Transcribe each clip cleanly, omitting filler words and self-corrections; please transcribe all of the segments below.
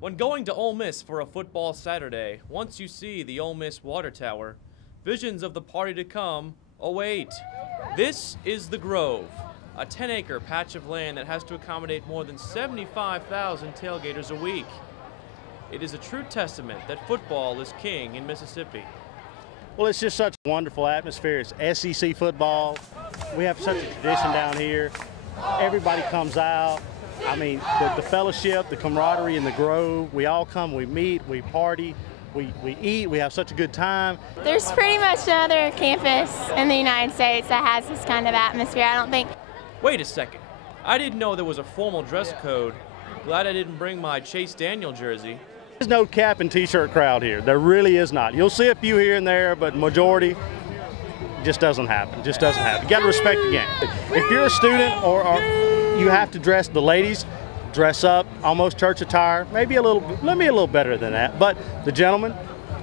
When going to Ole Miss for a football Saturday, once you see the Ole Miss water tower, visions of the party to come await. This is the Grove, a 10-acre patch of land that has to accommodate more than 75,000 tailgaters a week. It is a true testament that football is king in Mississippi. Well, it's just such a wonderful atmosphere. It's SEC football. We have such a tradition down here. Everybody comes out. I mean, the fellowship, the camaraderie in the Grove, we all come, we meet, we party, we eat, we have such a good time. There's pretty much no other campus in the United States that has this kind of atmosphere, I don't think. Wait a second. I didn't know there was a formal dress code. Glad I didn't bring my Chase Daniel jersey. There's no cap and t-shirt crowd here. There really is not. You'll see a few here and there, but majority just doesn't happen. Just doesn't happen. You got to respect the game. If you're a student or you have to dress, the ladies dress up, almost church attire, maybe a little better than that. But the gentlemen,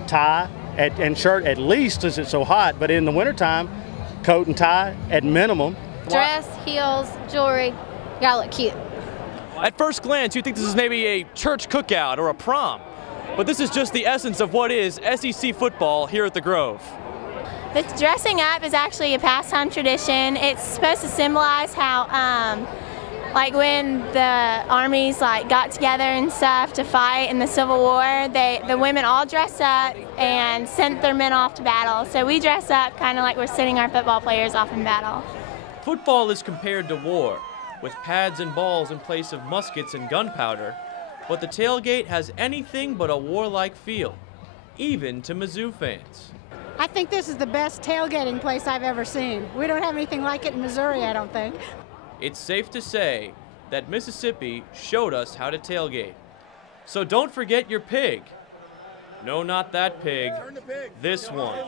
tie and shirt at least since it's so hot. But in the wintertime, coat and tie at minimum. Dress, heels, jewelry, you gotta look cute. At first glance, you think this is maybe a church cookout or a prom. But this is just the essence of what is SEC football here at the Grove. The dressing up is actually a pastime tradition. It's supposed to symbolize how, like when the armies got together and stuff to fight in the Civil War, the women all dressed up and sent their men off to battle. So we dress up kind of like we're sending our football players off in battle. Football is compared to war, with pads and balls in place of muskets and gunpowder, but the tailgate has anything but a warlike feel, even to Mizzou fans. I think this is the best tailgating place I've ever seen. We don't have anything like it in Missouri, I don't think. It's safe to say that Mississippi showed us how to tailgate. So don't forget your pig. No, not that pig. This one.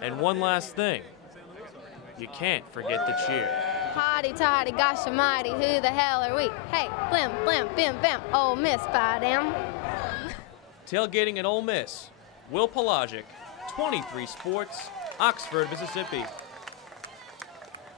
And one last thing. You can't forget the cheer. Hotty toddy, gosh almighty, who the hell are we? Hey, blim, blim, bim, bam, Ole Miss, by damn. Tailgating at Ole Miss. Will Pelagic, 23 Sports, Oxford, Mississippi.